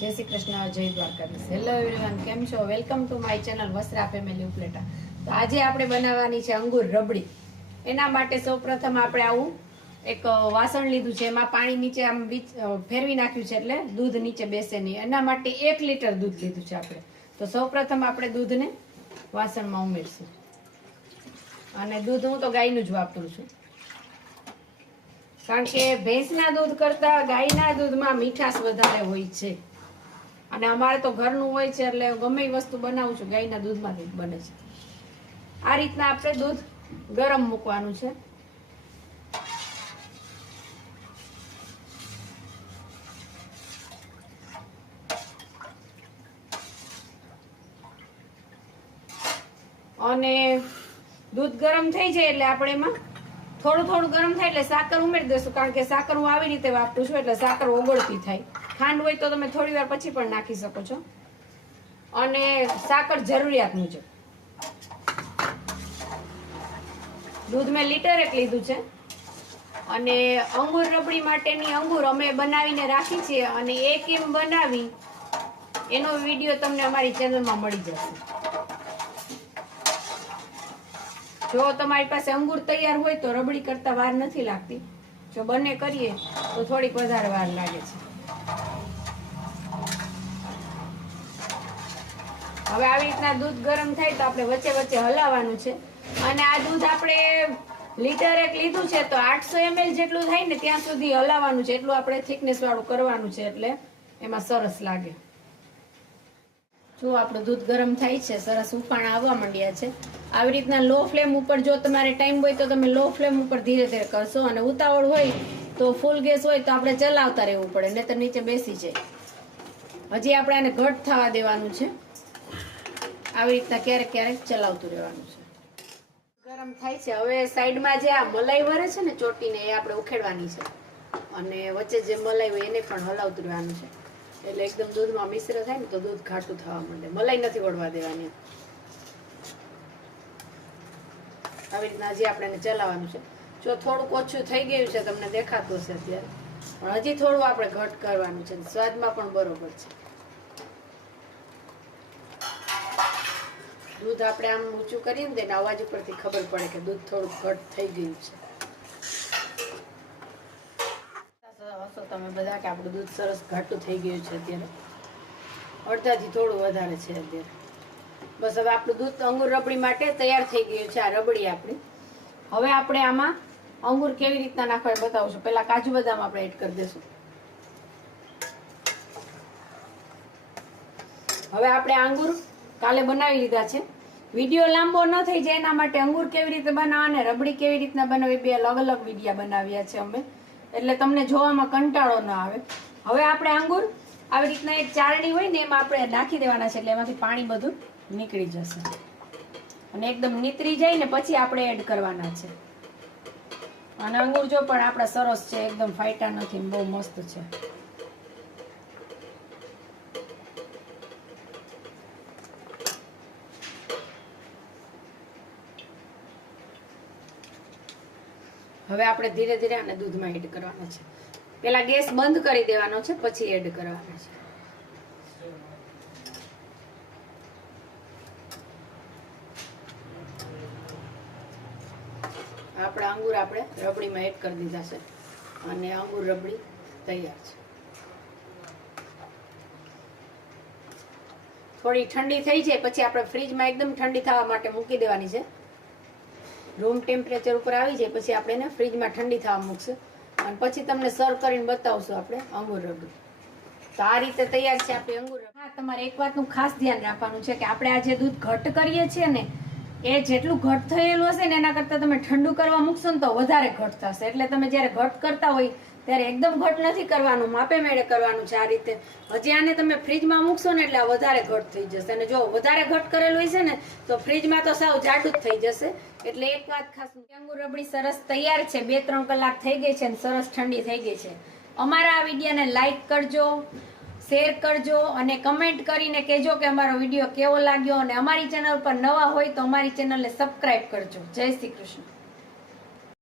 જય શ્રી કૃષ્ણ જય Dwarkadhish. Hello everyone કેમ છો? Welcome to my channel Vasra family Upleta. તો આજે આપણે બનાવવાની છે અંગુર રબડી. એના માટે સૌપ્રથમ આપણે આવું એક વાસણ લીધું છે. એમાં પાણી નીચે આમ ફેરવી નાખ્યું છે એટલે દૂધ નીચે બેસે નહીં. એના માટે એક લીટર દૂધ લીધું છે આપણે. તો સૌપ્રથમ આપણે દૂધને વાસણમાં ઉમેરશું. અને દૂધ હું તો ગાયનું જ વાપરું છું. કારણ કે ભેંસના દૂધ કરતાં ગાયના દૂધમાં મીઠાશ વધારે હોય છે. અને અમારે તો ઘરનું હોય છે એટલે ગમે વસ્તુ બનાવું છું, ગાયના દૂધમાંથી જ બને છે. આ રીતના આપણે દૂધ ગરમ મૂકવાનું છે. અને દૂધ ગરમ થઈ જાય એટલે આપણે એમાં થોડું થોડું ગરમ થાય એટલે સાકર ઉમેરી દઈશું, કારણ કે સાકર હું આવી રીતે વાપરું છું એટલે સાકર ઓગળતી થાય. ખાંડ હોય તો તમે થોડી વાર પછી પણ નાખી શકો છો. અને સાકર જરૂરિયાત મુજબ. દૂધ મેં લીટર એક લીધું છે. અને અંગુર રબડી માટેની અંગુર અમે બનાવીને રાખી છે અને એ કેમ બનાવી એનો વીડિયો તમને અમારી ચેનલમાં મળી જશે. જો તમારી પાસે અંગુર તૈયાર હોય તો રબડી કરતાં વાર નથી લાગતી. જો બંને કરીએ તો થોડીક વધારે વાર લાગે છે. હવે આવી રીતના દૂધ ગરમ થાય તો આપણે વચ્ચે વચ્ચે હલાવવાનું છે. અને આ દૂધ આપણે લીટર એક લીધું છે તો આઠસો એમએલ જેટલું થાય ને ત્યાં સુધી હલાવવાનું છે. એટલું આપણે થિકનેસ વાળું કરવાનું છે એટલે એમાં સરસ લાગે. જો આપણું દૂધ ગરમ થાય છે, સરસ ઉપાણા આવવા માંડ્યા છે. આવી રીતના લો ફ્લેમ ઉપર જો તમારે ટાઈમ હોય તો તમે લો ફ્લેમ ઉપર ધીરે ધીરે કરશો અને ઉતાવળ હોય તો ફૂલ ગેસ હોય તો આપણે ચલાવતા રહેવું પડે, નહીતર નીચે બેસી જાય. હજી આપણે આને ઘટ થવા દેવાનું છે. આવી રીતના ક્યારેક ક્યારેક ચલાવતું રહેવાનું છે. ગરમ થાય છે. હવે સાઈડમાં જે આ મલાઈ વરે છે ને ચોટીને એ આપણે ઉખેડવાની છે. અને વચ્ચે જે મલાઈ હોય એને પણ હલાવતું રહેવાનું છે. એટલે એકદમ દૂધમાં મિશ્ર થાય ને તો દૂધ ઘાટું થવા માંડે. મલાઈ નથી વળવા દેવાની. આવી રીતના હજી આપણે ચલાવવાનું છે. જો થોડુંક ઓછું થઈ ગયું છે, તમને દેખાતું હશે અત્યારે. પણ હજી થોડું આપણે ઘટ કરવાનું છે. સ્વાદમાં પણ બરોબર છે. દૂધ આપણે આમ ઊંચું કરીએ ને તેના અવાજ ઉપરથી ખબર પડે કે દૂધ થોડું ઘટ થઈ ગયું છે. હશો તમે બધા કે આપણું દૂધ સરસ ઘાટું થઈ ગયું છે અત્યારે. અડધાથી થોડું વધારે છે અત્યારે. બસ હવે આપણું દૂધ અંગુર રબડી માટે તૈયાર થઈ ગયું છે, આ રબડી આપણી. હવે આપણે આમાં અંગુર કેવી રીતના નાખવા બતાવશું. પહેલા કાજુ બદામ આપણે એડ કરી દઈશું હવે આપણે અંગુર કાલે બનાવી લીધા છે. વીડિયો લાંબો ન થઈ જાય, એના માટે અંગુર કેવી રીતે બનાવવા અને રબડી કેવી રીતના બનાવવી, બે અલગ અલગ વિડીયા બનાવ્યા છે અમે. એટલે તમને જોવામાં કંટાળો ન આવે. હવે આપણે અંગુર આવી રીતના એક ચારણી હોય ને, એમાં આપણે નાખી દેવાના છે, એટલે એમાંથી પાણી બધું નીકળી જશે. અને એકદમ નીતરી જાય ને, પછી આપણે એડ કરવાના છે. અને અંગુર જો પણ આપણા સરસ છે, એકદમ ફાયટા નથી બહુ મસ્ત છે. હવે આપણે ધીરે ધીરે આને દૂધમાં એડ કરવાનો છે. પેલા ગેસ બંધ કરી દેવાનો છે, પછી એડ કરવાનો છે. આપણા અંગુર આપણે રબડીમાં એડ કરી દીધા છે. અને અંગુર રબડી તૈયાર છે. થોડી ઠંડી થઈ જાય, પછી આપણે ફ્રીજમાં એકદમ ઠંડી થવા માટે મૂકી દેવાની છે. રૂમ ટેમ્પરેચર ઉપર આવી જાય, પછી આપણે એને ફ્રીજમાં ઠંડી થવા મૂકશું. અને પછી તમને સર્વ કરીને બતાવશું આપણે અંગુર રગડું. તો આ રીતે તૈયાર છે આપણે અંગુર હા, તમારે એક વાતનું ખાસ ધ્યાન રાખવાનું છે કે આપણે આ જે દૂધ ઘટ કરીએ છીએ ને, એ જેટલું ઘટ થયેલું હશે ને એના કરતાં તમે ઠંડુ કરવા મૂકશો ને તો વધારે ઘટ થશે. એટલે તમે જ્યારે ઘટ કરતા હોય ત્યારે એકદમ ઘટ નથી કરવાનું, માપે મેળે કરવાનું છે આ રીતે. હજી આને તમે ફ્રીજમાં મૂકશો ને એટલે વધારે ઘટ થઈ જશે. અને જો વધારે ઘટ કરેલું હશે ને, તો ફ્રીજમાં તો સાવ જાડું જ થઈ જશે. એટલે એક વાત ખાસ અંગુર રબડી સરસ તૈયાર છે. બે, ત્રણ કલાક થઈ ગઈ છે અને સરસ ઠંડી થઈ ગઈ છે. અમારા આ વિડીયોને લાઈક કરજો શેર કરજો અને કમેન્ટ કરીને કહેજો કે અમારો વીડિયો કેવો લાગ્યો. અને અમારી ચેનલ પર નવા હોય તો અમારી ચેનલને સબસ્ક્રાઇબ કરજો. જય શ્રી કૃષ્ણ.